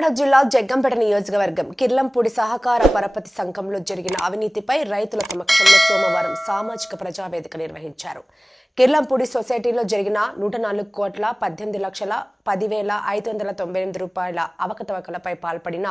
కాకినాడ జిల్లా జగ్గంపేట నియోజకవర్గం కిర్లంపూడి సహకార పరపతి సంఘంలో జరిగిన అవినీతిపై రైతుల సమక్షంలో సోమవారం సామాజిక ప్రజావేదిక నిర్వహించారు. కిర్లంపూడి సొసైటీలో జరిగిన నూట నాలుగు కోట్ల పద్దెనిమిది లక్షల పదివేల ఐదు వందల తొంభై ఎనిమిది రూపాయల అవకతవకలపై పాల్పడిన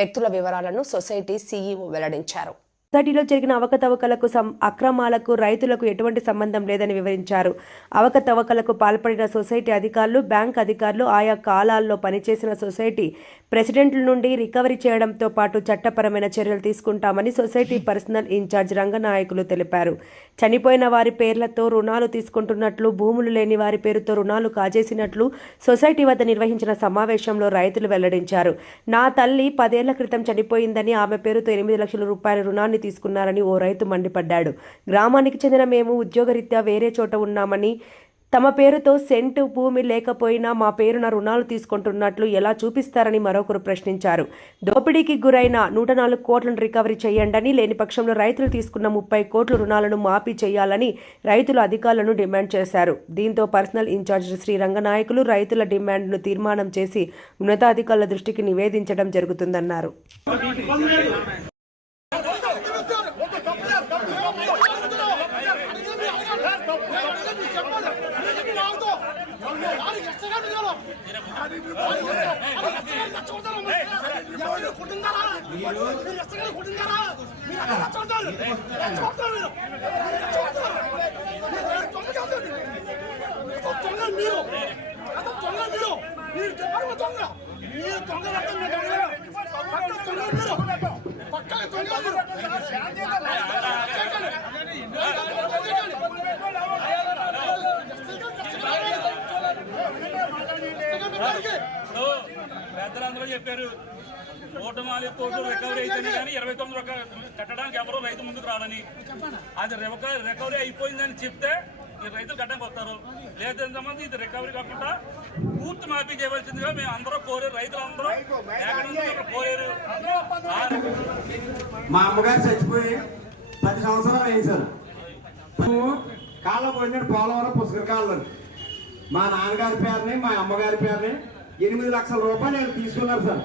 వ్యక్తుల వివరాలను సొసైటీ సీఈఓ వెల్లడించారు. సొసైటీలో జరిగిన అవకతవకలకు సం అక్రమాలకు రైతులకు ఎటువంటి సంబంధం లేదని వివరించారు. అవకతవకలకు పాల్పడిన సొసైటీ అధికారులు బ్యాంక్ అధికారులు ఆయా కాలాల్లో పనిచేసిన సొసైటీ ప్రెసిడెంట్ల నుండి రికవరీ చేయడంతో పాటు చట్టపరమైన చర్యలు తీసుకుంటామని సొసైటీ పర్సనల్ ఇన్ఛార్జ్ రంగనాయకులు తెలిపారు. చనిపోయిన వారి పేర్లతో రుణాలు తీసుకుంటున్నట్లు భూములు లేని వారి పేరుతో రుణాలు కాజేసినట్లు సొసైటీ వద్ద నిర్వహించిన సమావేశంలో రైతులు వెల్లడించారు. నా తల్లి పదేళ్ళ క్రితం చనిపోయిందని ఆమె పేరుతో ఎనిమిది లక్షల రూపాయల రుణాన్ని తీసుకున్నారని ఓ రైతు మండిపడ్డాడు. గ్రామానికి చెందిన మేము ఉద్యోగరీత్యా వేరే చోట ఉన్నామని తమ పేరుతో సెంటు భూమి లేకపోయినా మా పేరున రుణాలు తీసుకుంటున్నట్లు ఎలా చూపిస్తారని మరొకరు ప్రశ్నించారు. దోపిడీకి గురైన నూట నాలుగు కోట్లను రికవరీ చేయండని లేని పక్షంలో రైతులు తీసుకున్న ముప్పై కోట్ల రుణాలను మాఫీ చేయాలని రైతులు అధికారులను డిమాండ్ చేశారు. దీంతో పర్సనల్ ఇన్ఛార్జ్ శ్రీ రంగనాయకులు రైతుల డిమాండ్ను తీర్మానం చేసి ఉన్నతాధికారుల దృష్టికి నివేదించడం జరుగుతుందన్నారు. మీరు దొంగ మీరు మీరు ఎవరు దొంగ మీరు దొంగ రకం మీరు దొంగ పక్క దొంగ మీరు పక్క దొంగ మీరు పెద్దలందరూ చెప్పారు. నాలుగు కోట్లు రికవరీ అయితేనే కానీ ఇరవై తొమ్మిది రొక్క కట్టడానికి ఎవరో రైతు ముందుకు రాడని అది రిక- రికవరీ అయిపోయిందని చెప్తే ఈ రైతులు కట్టడానికి వస్తారు. లేదంతమంది ఇది రికవరీ కాకుండా పూర్తి మాఫీ చేయవలసిందిగా మేము అందరూ కోరారు రైతులందరూ కోరారు. మా అమ్మగారు చచ్చిపోయి పది సంవత్సరాలు అయింది సార్. కాళ్ళ పోయినాడు పోలవరం పుస్తక కాళ్ళు మా నాన్నగారి పేరుని మా అమ్మగారి పేరుని ఎనిమిది లక్షల రూపాయలు నేను తీసుకున్నారు సార్.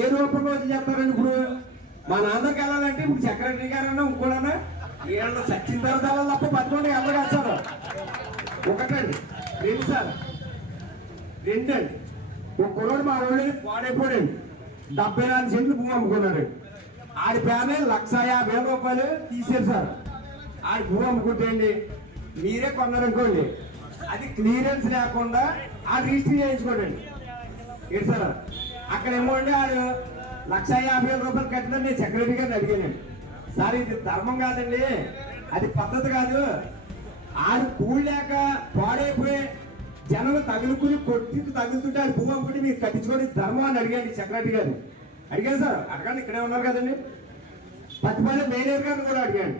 ఏ రూపంలో వచ్చి చెప్తారండి ఇప్పుడు? మా నాన్నకి వెళ్ళాలంటే ఇప్పుడు సెక్రటరీ గారైనా ఇంకోడన్నా వీళ్ళ సచిన్ తర్వాత తప్ప పట్టుకోండి వెళ్ళగా సార్. ఒకటండి రెండు సార్. రెండండి ఒక కుర్రాడు మా ఊళ్ళో పాడైపోయాడు. డెబ్బై నాలుగు సెంట్లు భూమి అమ్ముకున్నాడు. ఆడి పేరే లక్ష యాభై వేల రూపాయలు తీసారు సార్. ఆడి భూమి అమ్ముకుంటేయండి మీరే కొన్నారనుకోండి. అది క్లియరెన్స్ లేకుండా ఆ రిజిస్టర్ చేయించుకోండి. ఏంటి సార్ అక్కడ ఏమో అండి ఆడు లక్ష యాభై వేల రూపాయలు కట్టిన నేను సెక్రటరీ గారిని అడిగాను. సార్ ఇది ధర్మం కాదండి. అది పద్ధతి కాదు. ఆడు లేక పాడైపోయి జనం తగులుకుని కొట్టి తగులుతుంటే అది భూమి అమ్ముకుంటే మీరు కట్టించుకొని ధర్మం అని అడిగాడు సెక్రటరీ గారు. అడిగాను సార్ అడగండి ఇక్కడే ఉన్నారు కదండి. పత్తిపల్లి మేనేజర్ గారిని కూడా అడిగాను.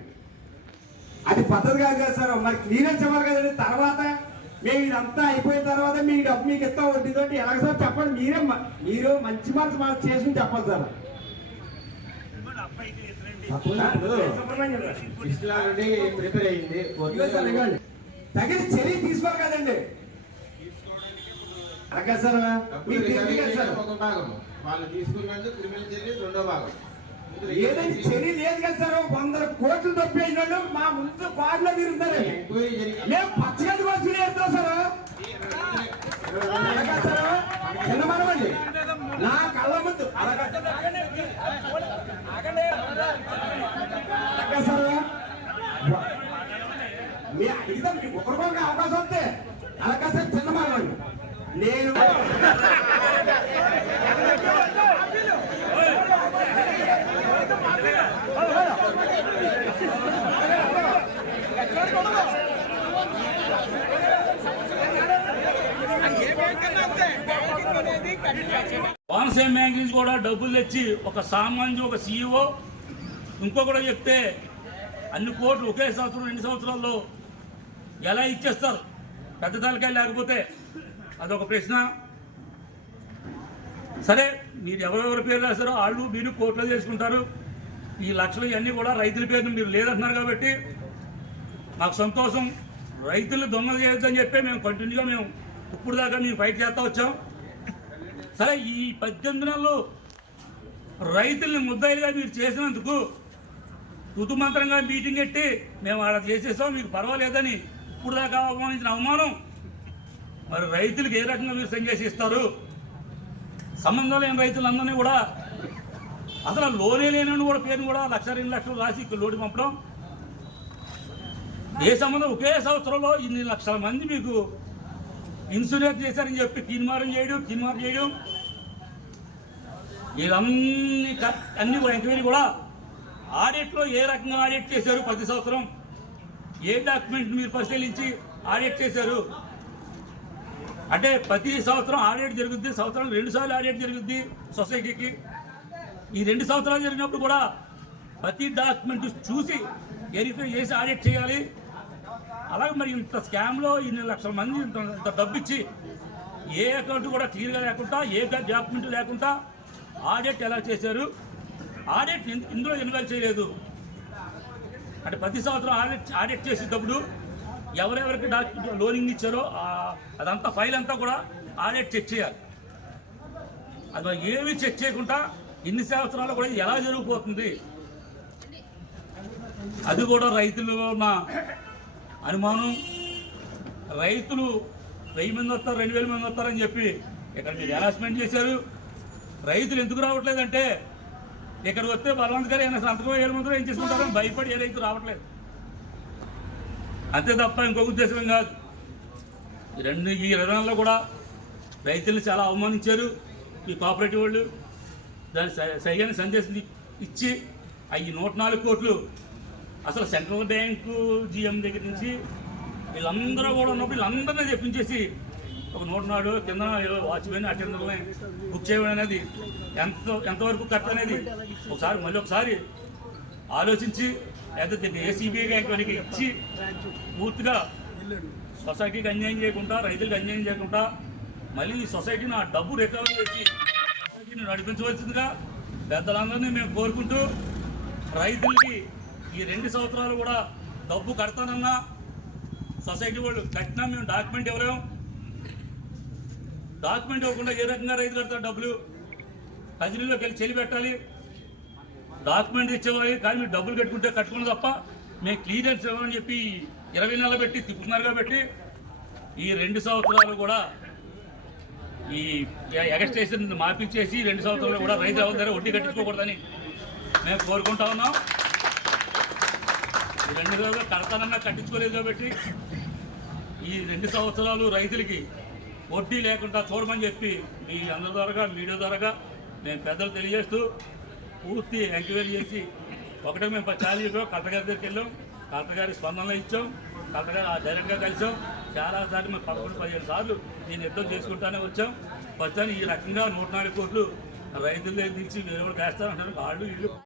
అది పద్ధతి కాదు కదా సార్ మరి క్లియరెన్స్ ఇవ్వాలి కదండి. తర్వాత మేము ఇదంతా అయిపోయిన తర్వాత మీ డబ్బు మీకు ఇస్తాం వడ్డీతో ఎలాగ సార్? చెప్పండి. మీరే మీరు మంచి మనసు మాకు చేసుకుని చెప్పాలి సార్. ప్రిపేర్. తగిన చర్య తీసుకోవాలి కదండి. సార్ వాళ్ళు తీసుకున్నది క్రిమినల్ చర్య రెండో భాగం. ఏదైనా చర్య లేదు కదా సార్ వందల కోట్లు తప్పేసిన వాళ్ళు మా ముందు బార్లో జరిగి మేము పచ్చగడ్డి కూడా తినేస్తాం సార్. అలాగే సార్ చిన్న మనమండి నా కళ్ళ ముందు అలాగే సార్ మీ అడిగితే మీకు ఒకరికొక అవకాశం వస్తే అలాగే సార్ చిన్న మనమండి నేను కోనసీమ బ్యాంక్ నుంచి కూడా డబ్బులు తెచ్చి ఒక సామాన్యు ఒక సీఈఓ ఇంకొకటి చెప్తే అన్ని కోట్లు ఒకే సంవత్సరం రెండు సంవత్సరాల్లో ఎలా ఇచ్చేస్తారు? పెద్ద తలకాయ లేకపోతే అదొక ప్రశ్న. సరే మీరు ఎవరెవరి పేరు రాస్తారో వాళ్ళు మీరు కోర్టులో చేసుకుంటారు. ఈ లక్షలు ఇవన్నీ కూడా రైతుల పేరు మీరు లేదంటున్నారు కాబట్టి మాకు సంతోషం. రైతులు దొంగలు చేయొద్దని చెప్పి మేము కంటిన్యూగా మేము ఇప్పుడు దాకా మేము ఫైట్ చేస్తూ వచ్చాం. సరే ఈ పద్దెనిమిది నెలలు రైతుల్ని ముద్దాయిలుగా మీరు చేసినందుకు ఋతుమంత్రంగా మీటింగ్ పెట్టి మేము అలా చేసేసాం మీకు పర్వాలేదని ఇప్పుడు దాకా అవమానించిన అవమానం. మరి రైతులకు ఏ రకంగా మీరు సంజేసి ఇస్తారు? సంబంధం లేని రైతులందరినీ కూడా అసలు లోనే లేని కూడా పేరుని కూడా లక్ష రెండు లక్షలు రాసి లోటు పంపడం. ఏ సంబంధం ఒకే సంవత్సరంలో ఇన్ని లక్షల మంది మీకు ఇన్సూరెన్స్ చేశారని చెప్పి తీర్మానం చేయడం తీర్మానం చేయడం. వీళ్ళన్ని అన్ని కూడా ఎంక్వైరీ కూడా ఆడిట్లో ఏ రకంగా ఆడిట్ చేశారు ప్రతి సంవత్సరం? ఏ డాక్యుమెంట్ మీరు పరిశీలించి ఆడిట్ చేశారు? అంటే ప్రతి సంవత్సరం ఆడిట్ జరుగుద్ది సంవత్సరం రెండు సార్లు ఆడిట్ జరుగుద్ది సొసైటీకి. ఈ రెండు సంవత్సరాలు జరిగినప్పుడు కూడా ప్రతి డాక్యుమెంట్ చూసి వెరిఫై చేసి ఆడిట్ చేయాలి. అలాగే మరి ఇంత స్కామ్లో ఇన్ని లక్షల మంది ఇంత ఇంత డబ్బు ఇచ్చి ఏ అకౌంట్ కూడా క్లియర్గా లేకుండా ఏ డాక్యుమెంట్ లేకుండా ఆడిట్ ఎలా చేశారు? ఆడిట్ ఇందులో ఇన్వాల్వ్ చేయలేదు. అంటే ప్రతి సంవత్సరం ఆడిట్ ఆడిట్ చేసేటప్పుడు ఎవరెవరికి డాక్యుమెంట్ లోనింగ్ ఇచ్చారో అదంతా ఫైల్ అంతా కూడా ఆడిట్ చెక్ చేయాలి. అది మరి ఏమీ చెక్ చేయకుండా ఇన్ని సంవత్సరాలు కూడా ఎలా జరిగిపోతుంది? అది కూడా రైతులు ఉన్న అనుమానం. రైతులు వెయ్యి మంది వస్తారు రెండు వేల మంది వస్తారని చెప్పి ఇక్కడ మీరు హెరాస్మెంట్ చేశారు. రైతులు ఎందుకు రావట్లేదంటే ఇక్కడికి వస్తే బలవంత్ గారు ఏమైనా సంతకం ఏడు మంది ఏం చేసుకుంటారని భయపడి ఏ రైతు రావట్లేదు. అంతే తప్ప ఇంకొక ఉద్దేశం కాదు. ఈ రెండు ఈ రెండు నెలల్లో కూడా రైతుల్ని చాలా అవమానించారు ఈ కోఆపరేటివ్ వాళ్ళు. దాని సరైన సందేశం ఇచ్చి అవి నూట నాలుగు కోట్లు అసలు సెంట్రల్ బ్యాంకు జిఎం దగ్గర నుంచి వీళ్ళందరూ కూడా ఉన్నప్పుడు వీళ్ళందరినీ తెప్పించేసి ఒక నూట నాడు కింద వాచ్మెన్ అటెండర్లని బుక్ చేయడం అనేది ఎంత ఎంతవరకు కరెక్ట్ అనేది ఒకసారి మళ్ళీ ఒకసారి ఆలోచించి లేదా దీన్ని ఏసీబీ వారికి ఇచ్చి పూర్తిగా సొసైటీకి అన్యాయం చేయకుండా రైతులకు అన్యాయం చేయకుండా మళ్ళీ ఈ సొసైటీని ఆ డబ్బు రికవర్ చేసి సొసైటీని నడిపించవలసిందిగా పెద్దలందరినీ మేము కోరుకుంటూ రైతులకి ఈ రెండు సంవత్సరాలు కూడా డబ్బు కడతానన్నా సొసైటీ వాళ్ళు కట్టినా మేము డాక్యుమెంట్ ఇవ్వలేము డాక్యుమెంట్ ఇవ్వకుండా ఏ రకంగా రైతు కడతారు డబ్బులు? ఖజనీలోకి వెళ్ళి చెల్లి పెట్టాలి. డాక్యుమెంట్ ఇచ్చేవాళ్ళు కానీ మీరు డబ్బులు కట్టుకుంటే కట్టుకున్న తప్ప మేము క్లియరెన్స్ ఇవ్వమని చెప్పి ఇరవై నెలలు పెట్టి తిప్పుతున్నారు కాబట్టి ఈ రెండు సంవత్సరాలు కూడా ఈ ఎగస్టేషన్ మార్పించేసి రెండు సంవత్సరాలు కూడా రైతు ఎవరి దగ్గర వడ్డీ కట్టించుకోకూడదని మేము కోరుకుంటా ఉన్నాం. రెండు రోజులు కడతానన్నా కట్టించుకోలేదు కాబట్టి ఈ రెండు సంవత్సరాలు రైతులకి వడ్డీ లేకుండా చూడమని చెప్పి మీ అందరి ద్వారాగా మీడియా ద్వారాగా మేము పెద్దలు తెలియజేస్తూ పూర్తి ఎంక్వైరీ చేసి ఒకటే మేము ఛాలెంజ్ చెప్పాం కలెక్టర్ దగ్గరికి వెళ్ళాం కలెక్టర్ గారి స్పందనలు ఇచ్చాం కలెక్టర్ గారు డైరెక్ట్గా కలిసాం. చాలాసార్లు మేము పదకొండు పదిహేను సార్లు నేను యుద్ధం చేసుకుంటానే వచ్చాం. వచ్చాను ఈ రకంగా నూట నాలుగు కోట్లు రైతుల దగ్గర నుంచి వేరే వాళ్ళు వేస్తారంటారు వాళ్ళు వీళ్ళు